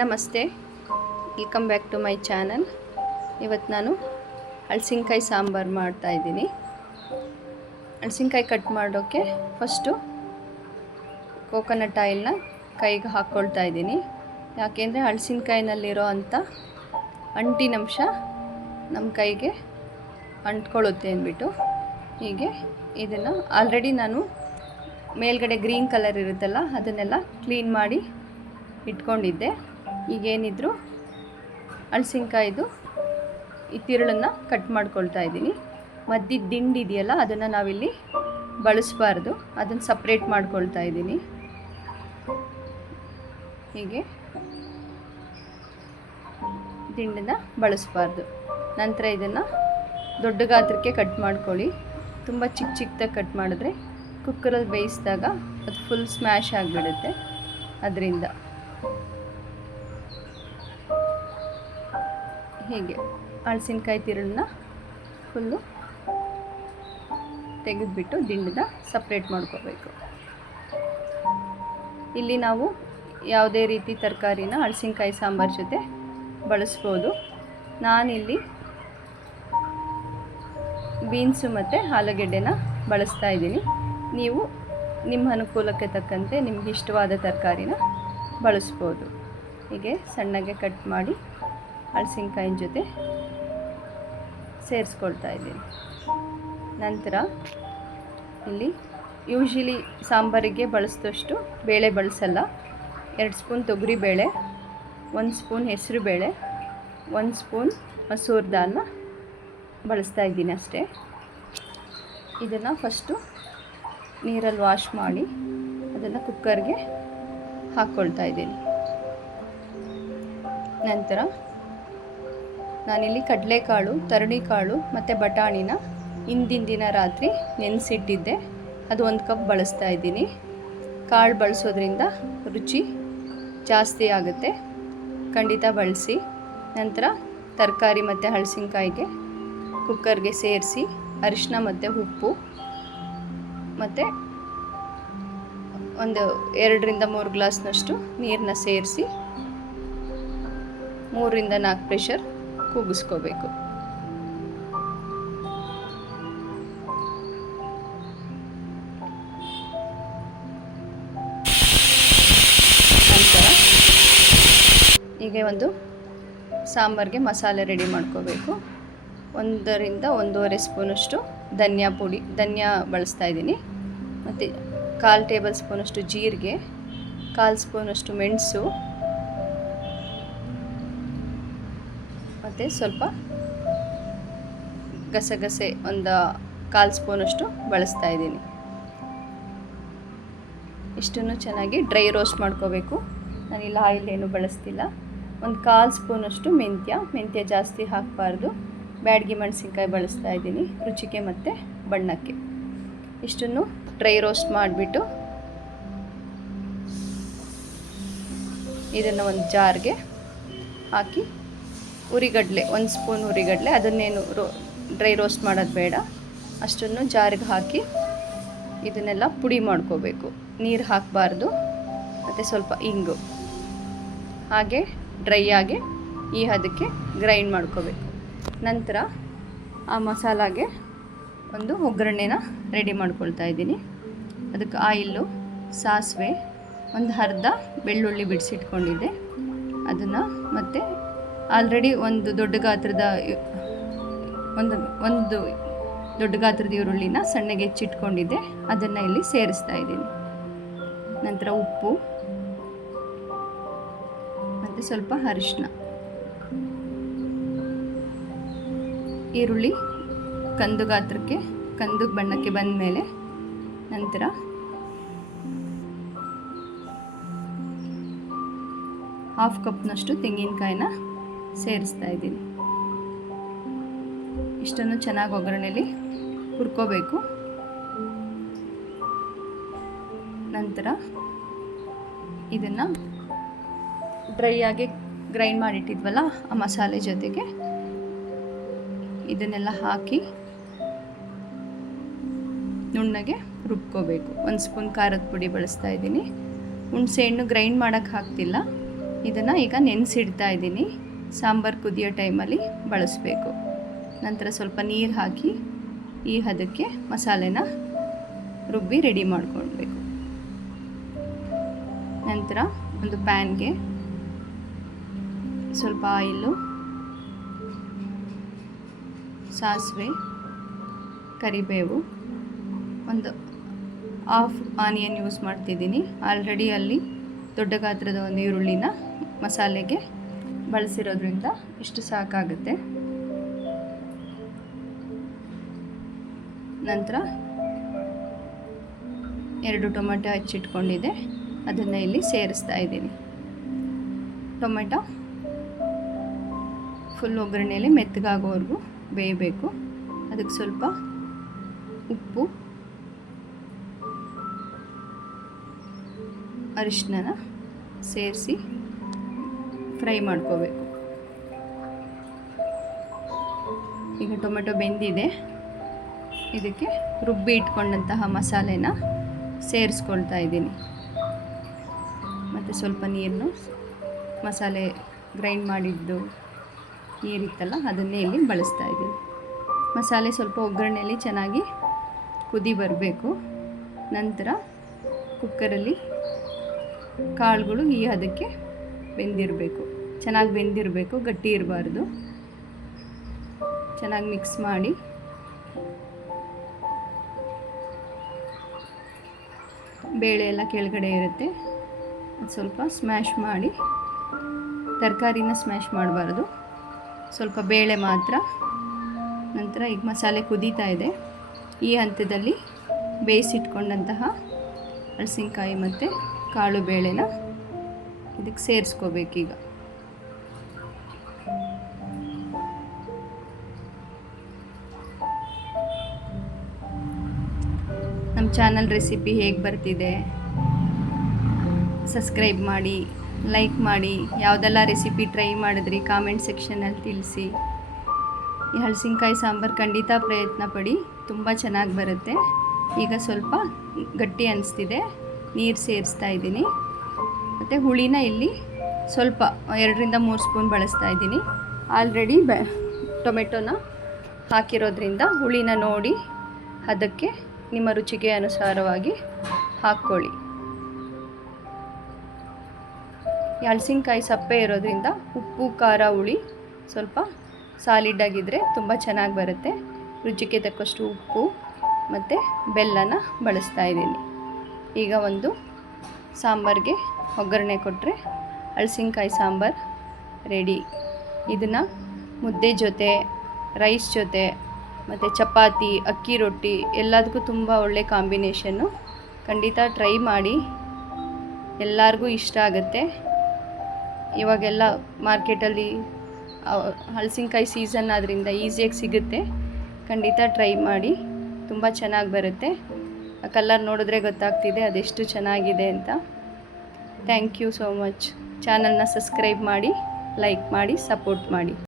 ನಮಸ್ತೆ, welcome back to my channel. ಇವತ್ತು ನಾನು ಹಲಸಿನಕಾಯಿ ಸಾಂಬಾರು ಮಾಡ್ತಾಯಿದ್ದೀನಿ. ಹಲಸಿನಕಾಯಿ ಕಟ್ ಮಾಡೋಕ್ಕೆ ಫಸ್ಟು ಕೋಕೋನಟ್ ಆಯಿಲ್ನ ಕೈಗೆ ಹಾಕ್ಕೊಳ್ತಾ ಇದ್ದೀನಿ. ಯಾಕೆಂದರೆ ಹಲಸಿನಕಾಯಿನಲ್ಲಿರೋ ಅಂಥ ಅಂಟಿನಂಶ ನಮ್ಮ ಕೈಗೆ ಅಂಟ್ಕೊಳ್ಳುತ್ತೆ ಅಂದ್ಬಿಟ್ಟು ಹೀಗೆ ಇದನ್ನು ಆಲ್ರೆಡಿ ನಾನು ಮೇಲ್ಗಡೆ ಗ್ರೀನ್ ಕಲರ್ ಇರುತ್ತಲ್ಲ ಅದನ್ನೆಲ್ಲ ಕ್ಲೀನ್ ಮಾಡಿ ಇಟ್ಕೊಂಡಿದ್ದೆ. ಈಗೇನಿದ್ರು ಹಲಸಿನಕಾಯಿದು ಈ ತಿರುಳನ್ನು ಕಟ್ ಮಾಡ್ಕೊಳ್ತಾ ಇದ್ದೀನಿ. ಮಧ್ಯದ ದಿಂಡು ಇದೆಯಲ್ಲ ಅದನ್ನು ನಾವಿಲ್ಲಿ ಬಳಸಬಾರ್ದು, ಅದನ್ನು ಸಪ್ರೇಟ್ ಮಾಡ್ಕೊಳ್ತಾ ಇದ್ದೀನಿ. ಹೀಗೆ ದಿಂಡನ್ನು ಬಳಸಬಾರ್ದು. ನಂತರ ಇದನ್ನು ದೊಡ್ಡ ಗಾತ್ರಕ್ಕೆ ಕಟ್ ಮಾಡ್ಕೊಳ್ಳಿ. ತುಂಬ ಚಿಕ್ಕದಾಗಿ ಕಟ್ ಮಾಡಿದ್ರೆ ಕುಕ್ಕರಲ್ಲಿ ಬೇಯಿಸಿದಾಗ ಅದು ಫುಲ್ ಸ್ಮ್ಯಾಶ್ ಆಗಿಬಿಡುತ್ತೆ. ಅದರಿಂದ ಹೀಗೆ ಹಲಸಿನಕಾಯಿ ತಿರುಳನ್ನ ಫುಲ್ಲು ತೆಗೆದುಬಿಟ್ಟು ದಿಂಡನ್ನ ಸಪ್ರೇಟ್ ಮಾಡ್ಕೋಬೇಕು. ಇಲ್ಲಿ ನಾವು ಯಾವುದೇ ರೀತಿ ತರಕಾರಿನ ಹಲಸಿನಕಾಯಿ ಸಾಂಬಾರು ಜೊತೆ ಬಳಸ್ಬೋದು. ನಾನಿಲ್ಲಿ ಬೀನ್ಸು ಮತ್ತು ಆಲೂಗೆಡ್ಡೆನ ಬಳಸ್ತಾ ಇದ್ದೀನಿ. ನೀವು ನಿಮ್ಮ ಅನುಕೂಲಕ್ಕೆ ತಕ್ಕಂತೆ ನಿಮ್ಗೆ ಇಷ್ಟವಾದ ತರಕಾರಿನ ಬಳಸ್ಬೋದು. ಹೀಗೆ ಸಣ್ಣಗೆ ಕಟ್ ಮಾಡಿ ಹಲಸಿನಕಾಯಿನ ಜೊತೆ ಸೇರಿಸ್ಕೊಳ್ತಾ ಇದ್ದೀನಿ. ನಂತರ ಇಲ್ಲಿ ಯೂಶ್ವಲಿ ಸಾಂಬಾರಿಗೆ ಬಳಸಿದಷ್ಟು ಬೇಳೆ ಬಳಸಲ್ಲ. 2 ಸ್ಪೂನ್ ತೊಗರಿಬೇಳೆ, 1 ಸ್ಪೂನ್ ಹೆಸರುಬೇಳೆ, 1 ಸ್ಪೂನ್ ಮಸೂರ್ ದಾಲ್ನ ಬಳಸ್ತಾ ಇದ್ದೀನಿ ಅಷ್ಟೇ. ಇದನ್ನು ಫಸ್ಟು ನೀರಲ್ಲಿ ವಾಶ್ ಮಾಡಿ ಅದನ್ನು ಕುಕ್ಕರ್ಗೆ ಹಾಕ್ಕೊಳ್ತಾ ಇದ್ದೀನಿ. ನಂತರ ನಾನಿಲ್ಲಿ ಕಡಲೆಕಾಳು, ತರಣಿಕಾಳು ಮತ್ತು ಬಟಾಣಿನ ಹಿಂದಿನ ದಿನ ರಾತ್ರಿ ನೆನೆಸಿಟ್ಟಿದ್ದೆ. ಅದು 1 ಕಪ್ ಬಳಸ್ತಾ ಇದ್ದೀನಿ. ಕಾಳು ಬಳಸೋದ್ರಿಂದ ರುಚಿ ಜಾಸ್ತಿ ಆಗುತ್ತೆ, ಖಂಡಿತ ಬಳಸಿ. ನಂತರ ತರಕಾರಿ ಮತ್ತು ಹಲಸಿನಕಾಯಿಗೆ ಕುಕ್ಕರ್ಗೆ ಸೇರಿಸಿ ಅರಿಶಿನ ಮತ್ತು ಉಪ್ಪು ಮತ್ತು ಒಂದು 2ರಿಂದ 3 ಗ್ಲಾಸ್ನಷ್ಟು ನೀರನ್ನ ಸೇರಿಸಿ 3ರಿಂದ 4 ಪ್ರೆಷರ್ ಕೂಗಿಸ್ಕೋಬೇಕು. ನಂತರ ಹೀಗೆ ಒಂದು ಸಾಂಬಾರಿಗೆ ಮಸಾಲೆ ರೆಡಿ ಮಾಡ್ಕೋಬೇಕು. 1ರಿಂದ 1.5 ಸ್ಪೂನಷ್ಟು ಧನಿಯಾ ಬಳಸ್ತಾ ಇದ್ದೀನಿ. ಮತ್ತು 1/4 ಟೇಬಲ್ ಸ್ಪೂನಷ್ಟು ಜೀರಿಗೆ, 1/4 ಸ್ಪೂನಷ್ಟು ಮೆಣಸು ಮತ್ತು ಸ್ವಲ್ಪ ಗಸಗಸೆ ಒಂದು 1/4 ಸ್ಪೂನಷ್ಟು ಬಳಸ್ತಾ ಇದ್ದೀನಿ. ಇಷ್ಟನ್ನು ಚೆನ್ನಾಗಿ ಡ್ರೈ ರೋಸ್ಟ್ ಮಾಡ್ಕೋಬೇಕು. ನಾನಿಲ್ಲ ಆಯಿಲ್ ಏನು ಬಳಸ್ತಿಲ್ಲ. 1/4 ಸ್ಪೂನಷ್ಟು ಮೆಂತ್ಯ ಜಾಸ್ತಿ ಹಾಕಬಾರ್ದು. ಬ್ಯಾಡಗಿ ಮೆಣಸಿನ್ಕಾಯಿ ಬಳಸ್ತಾ ಇದ್ದೀನಿ ರುಚಿಗೆ ಮತ್ತು ಬಣ್ಣಕ್ಕೆ. ಇಷ್ಟನ್ನು ಡ್ರೈ ರೋಸ್ಟ್ ಮಾಡಿಬಿಟ್ಟು ಇದನ್ನು ಒಂದು ಜಾರ್ಗೆ ಹಾಕಿ ಉರಿಗಡಲೆ 1 ಸ್ಪೂನ್ ಉರಿಗಡಲೆ, ಅದನ್ನೇನು ಡ್ರೈ ರೋಸ್ಟ್ ಮಾಡೋದು ಬೇಡ, ಅಷ್ಟನ್ನು ಜಾರಿಗೆ ಹಾಕಿ ಇದನ್ನೆಲ್ಲ ಪುಡಿ ಮಾಡ್ಕೋಬೇಕು. ನೀರು ಹಾಕಬಾರ್ದು. ಮತ್ತು ಸ್ವಲ್ಪ ಇಂಗು ಹಾಗೆ ಡ್ರೈ ಆಗಿ ಈ ಹದಕ್ಕೆ ಗ್ರೈಂಡ್ ಮಾಡ್ಕೋಬೇಕು. ನಂತರ ಆ ಮಸಾಲಾಗೆ ಒಂದು ಒಗ್ಗರಣೆನ ರೆಡಿ ಮಾಡ್ಕೊಳ್ತಾ ಇದ್ದೀನಿ. ಅದಕ್ಕೆ ಆಯಿಲ್ಲು, ಸಾಸಿವೆ, ಒಂದು ಅರ್ಧ ಬೆಳ್ಳುಳ್ಳಿ ಬಿಡಿಸಿಟ್ಕೊಂಡಿದ್ದೆ ಅದನ್ನು, ಮತ್ತು ಆಲ್ರೆಡಿ ಒಂದು ದೊಡ್ಡ ಗಾತ್ರದ ಈರುಳ್ಳಿನ ಸಣ್ಣಗೆ ಹೆಚ್ಚಿಟ್ಕೊಂಡಿದ್ದೆ, ಅದನ್ನು ಇಲ್ಲಿ ಸೇರಿಸ್ತಾ ಇದ್ದೀನಿ. ನಂತರ ಉಪ್ಪು ಮತ್ತು ಸ್ವಲ್ಪ ಅರಿಶಿನ. ಈರುಳ್ಳಿ ಕಂದು ಬಣ್ಣಕ್ಕೆ ಬಂದ ಮೇಲೆ ನಂತರ ½ ಕಪ್ನಷ್ಟು ತೆಂಗಿನಕಾಯಿನ ಸೇರಿಸ್ತಾ ಇದ್ದೀನಿ. ಇಷ್ಟನ್ನು ಚೆನ್ನಾಗಿ ಒಗ್ಗರಣೆಯಲ್ಲಿ ಹುರ್ಕೋಬೇಕು. ನಂತರ ಇದನ್ನು ಡ್ರೈ ಆಗಿ ಗ್ರೈಂಡ್ ಮಾಡಿಟ್ಟಿದ್ವಲ್ಲ ಆ ಮಸಾಲೆ ಜೊತೆಗೆ ಇದನ್ನೆಲ್ಲ ಹಾಕಿ ನುಣ್ಣಗೆ ರುಬ್ಕೋಬೇಕು. 1 ಸ್ಪೂನ್ ಖಾರದ ಪುಡಿ ಬಳಸ್ತಾ ಇದ್ದೀನಿ. ಹುಣಸೆ ಹಣ್ಣು ಗ್ರೈಂಡ್ ಮಾಡೋಕ್ಕೆ ಹಾಕ್ತಿಲ್ಲ, ಇದನ್ನು ಈಗ ನೆನೆಸಿಡ್ತಾ ಇದ್ದೀನಿ. ಸಾಂಬಾರು ಕುದಿಯೋ ಟೈಮಲ್ಲಿ ಬಳಸಬೇಕು. ನಂತರ ಸ್ವಲ್ಪ ನೀರು ಹಾಕಿ ಈ ಹದಕ್ಕೆ ಮಸಾಲೆನ ರುಬ್ಬಿ ರೆಡಿ ಮಾಡ್ಕೊಳ್ಬೇಕು. ನಂತರ ಒಂದು ಪ್ಯಾನ್ಗೆ ಸ್ವಲ್ಪ ಆಯಿಲು, ಸಾಸಿವೆ, ಕರಿಬೇವು, ಒಂದು ಹಾಫ್ ಆನಿಯನ್ ಯೂಸ್ ಮಾಡ್ತಿದ್ದೀನಿ. ಆಲ್ರೆಡಿ ಅಲ್ಲಿ ದೊಡ್ಡ ಗಾತ್ರದ ಒಂದು ಈರುಳ್ಳಿನ ಮಸಾಲೆಗೆ ಬಳಸಿರೋದ್ರಿಂದ ಇಷ್ಟು ಸಾಕಾಗುತ್ತೆ. ನಂತರ 2 ಟೊಮೆಟೊ ಹೆಚ್ಚಿಟ್ಕೊಂಡಿದ್ದೆ, ಅದನ್ನು ಇಲ್ಲಿ ಸೇರಿಸ್ತಾ ಇದ್ದೀನಿ. ಟೊಮೆಟೊ ಫುಲ್ ಒಗ್ಗರಣೆಯಲ್ಲಿ ಮೆತ್ತಗಾಗೋವರೆಗೂ ಬೇಯಬೇಕು. ಅದಕ್ಕೆ ಸ್ವಲ್ಪ ಉಪ್ಪು, ಅರಿಶಿನ ಸೇರಿಸಿ ಫ್ರೈ ಮಾಡ್ಕೋಬೇಕು. ಈಗ ಟೊಮೆಟೊ ಬೆಂದಿದೆ. ಇದಕ್ಕೆ ರುಬ್ಬಿ ಇಟ್ಕೊಂಡಂತಹ ಮಸಾಲೆನ ಸೇರಿಸ್ಕೊಳ್ತಾ ಇದ್ದೀನಿ. ಮತ್ತು ಸ್ವಲ್ಪ ನೀರನ್ನು, ಮಸಾಲೆ ಗ್ರೈಂಡ್ ಮಾಡಿದ್ದು ನೀರಿತ್ತಲ್ಲ ಅದನ್ನೇ ಇಲ್ಲಿ ಬಳಸ್ತಾ ಇದ್ದೀನಿ. ಮಸಾಲೆ ಸ್ವಲ್ಪ ಒಗ್ಗರಣೆಯಲ್ಲಿ ಚೆನ್ನಾಗಿ ಕುದಿ ಬರಬೇಕು. ನಂತರ ಕುಕ್ಕರಲ್ಲಿ ಕಾಳುಗಳು ಈ ಹದಕ್ಕೆ ಬೆಂದಿರಬೇಕು, ಚೆನ್ನಾಗಿ ಬೆಂದಿರಬೇಕು, ಗಟ್ಟಿ ಇರಬಾರ್ದು. ಚೆನ್ನಾಗಿ ಮಿಕ್ಸ್ ಮಾಡಿ ಬೇಳೆ ಎಲ್ಲ ಕೆಳಗಡೆ ಇರುತ್ತೆ, ಸ್ವಲ್ಪ ಸ್ಮ್ಯಾಶ್ ಮಾಡಿ. ತರಕಾರಿನ ಸ್ಮ್ಯಾಶ್ ಮಾಡಬಾರ್ದು, ಸ್ವಲ್ಪ ಬೇಳೆ ಮಾತ್ರ. ನಂತರ ಈಗ ಮಸಾಲೆ ಕುದೀತಾ ಇದೆ. ಈ ಹಂತದಲ್ಲಿ ಬೇಯಿಸಿಟ್ಕೊಂಡಂತಹ ಹಲಸಿನಕಾಯಿ ಮತ್ತು ಕಾಳು ಬೇಳೆನ ಇದಕ್ಕೆ ಸೇರಿಸ್ಕೋಬೇಕೀಗ. ನಮ್ಮ ಚಾನಲ್ ರೆಸಿಪಿ ಹೇಗೆ ಬರ್ತಿದೆ, ಸಬ್ಸ್ಕ್ರೈಬ್ ಮಾಡಿ, ಲೈಕ್ ಮಾಡಿ. ಯಾವುದೆಲ್ಲ ರೆಸಿಪಿ ಟ್ರೈ ಮಾಡಿದ್ರಿ ಕಾಮೆಂಟ್ ಸೆಕ್ಷನಲ್ಲಿ ತಿಳಿಸಿ. ಈ ಹಲಸಿನಕಾಯಿ ಸಾಂಬಾರು ಖಂಡಿತ ಪ್ರಯತ್ನ ಪಡಿ, ತುಂಬ ಚೆನ್ನಾಗಿ ಬರುತ್ತೆ. ಈಗ ಸ್ವಲ್ಪ ಗಟ್ಟಿ ಅನಿಸ್ತಿದೆ, ನೀರು ಸೇರಿಸ್ತಾ ಇದ್ದೀನಿ. ಮತ್ತು ಹುಳಿನ ಇಲ್ಲಿ ಸ್ವಲ್ಪ 2-3 ಸ್ಪೂನ್ ಬಳಸ್ತಾ ಇದ್ದೀನಿ. ಆಲ್ರೆಡಿ ಟೊಮೆಟೊನ ಹಾಕಿರೋದ್ರಿಂದ ಹುಳಿನ ನೋಡಿ ಅದಕ್ಕೆ ನಿಮ್ಮ ರುಚಿಗೆ ಅನುಸಾರವಾಗಿ ಹಾಕ್ಕೊಳ್ಳಿ. ಈ ಹಲಸಿನಕಾಯಿ ಸಪ್ಪೆ ಇರೋದ್ರಿಂದ ಉಪ್ಪು, ಖಾರ, ಹುಳಿ ಸ್ವಲ್ಪ ಸಾಲಿಡ್ಡಾಗಿದ್ದರೆ ತುಂಬ ಚೆನ್ನಾಗಿ ಬರುತ್ತೆ. ರುಚಿಗೆ ತಕ್ಕಷ್ಟು ಉಪ್ಪು ಮತ್ತು ಬೆಲ್ಲನ ಬಳಸ್ತಾ ಇದ್ದೀನಿ. ಈಗ ಒಂದು ಸಾಂಬಾರಿಗೆ ಒಗ್ಗರಣೆ ಕೊಟ್ಟರೆ ಹಲಸಿನಕಾಯಿ ಸಾಂಬಾರು ರೆಡಿ. ಇದನ್ನು ಮುದ್ದೆ ಜೊತೆ, ರೈಸ್ ಜೊತೆ ಮತ್ತು ಚಪಾತಿ, ಅಕ್ಕಿ ರೊಟ್ಟಿ ಎಲ್ಲದಕ್ಕೂ ತುಂಬ ಒಳ್ಳೆ ಕಾಂಬಿನೇಷನ್ನು. ಖಂಡಿತ ಟ್ರೈ ಮಾಡಿ, ಎಲ್ಲರಿಗೂ ಇಷ್ಟ ಆಗುತ್ತೆ. ಇವಾಗೆಲ್ಲ ಮಾರ್ಕೆಟಲ್ಲಿ ಹಲಸಿನಕಾಯಿ ಸೀಸನ್ ಆದ್ದರಿಂದ ಈಸಿಯಾಗಿ ಸಿಗುತ್ತೆ. ಖಂಡಿತ ಟ್ರೈ ಮಾಡಿ, ತುಂಬ ಚೆನ್ನಾಗಿ ಬರುತ್ತೆ. ಕಲರ್ ನೋಡಿದ್ರೆ ಗೊತ್ತಾಗ್ತಿದೆ ಅದೆಷ್ಟು ಚೆನ್ನಾಗಿದೆ ಅಂತ. Thank you so much. ಚಾನಲ್ನ ಸಬ್ಸ್ಕ್ರೈಬ್ ಮಾಡಿ, ಲೈಕ್ ಮಾಡಿ, ಸಪೋರ್ಟ್ ಮಾಡಿ.